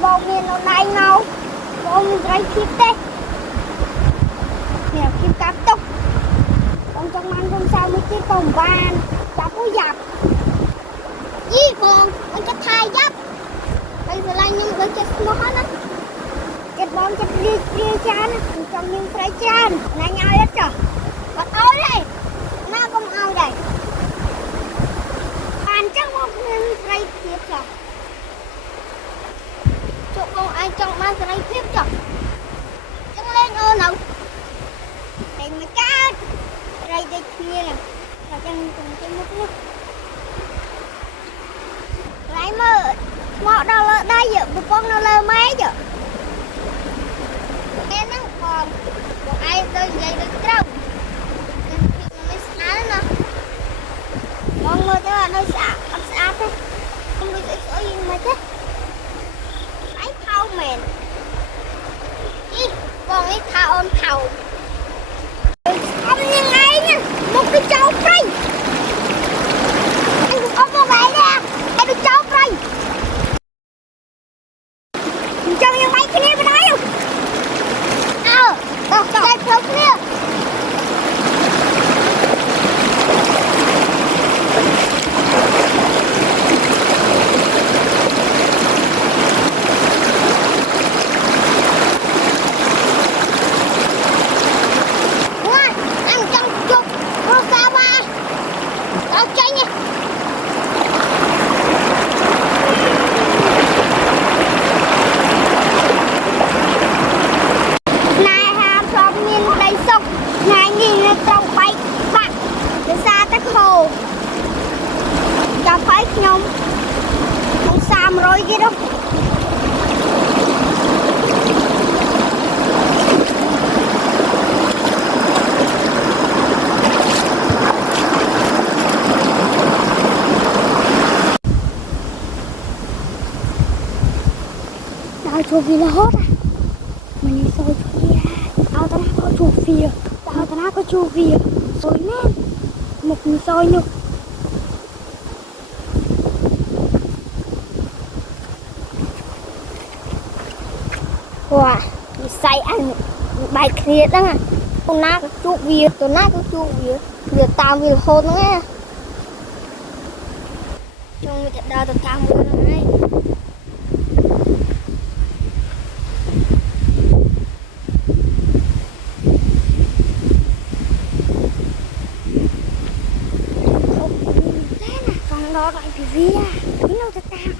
bông miền nó đai ngầu bông rây khít tê nè khít cáp tốc bông trong mang không sao mới chiếc bông vàng chắp có dập ý bông bông chất thai dắp bây giờ lại nhưng bông chất nó hết á chất bông chất đi chán trong những trái chán này nhau hết rồi bắt ôi đây nó không ao đây bàn chắc một những trái tiếp rồi chụp con ai trong mang trái tiếp rồi chân lên ô nào đây mà cá đây đây kia nè là chân cùng cái mức nước lấy mơ mọ đâu lỡ đây giờ một con nó lơ mấy giờ nghe nó còn ai tôi dậy được đâu nó xả nó con mơ cho nó xả thế không biết sẽ gì mà thế lấy thau mền ý con ấy thau ôm thầu ông như ngay nha một cái cháu đây anh cũng có một cái nè em được cháu đây cho những mấy cái này vào đây không đâu đây không nè nhông không xa mà rồi kia đâu đào chùa vì là hốt à mình đi soi chùa kia đào ta có chùa phía đào ta có chùa phía soi men một người soi nhục wow, say ăn bài kia đó à, con na có chút việc, tôi na có chút việc tao việc hôn đó nghe, trong cái đào tôi tao mua đó ngay, thế nè, còn đó lại cái gì à, cái nào tôi tao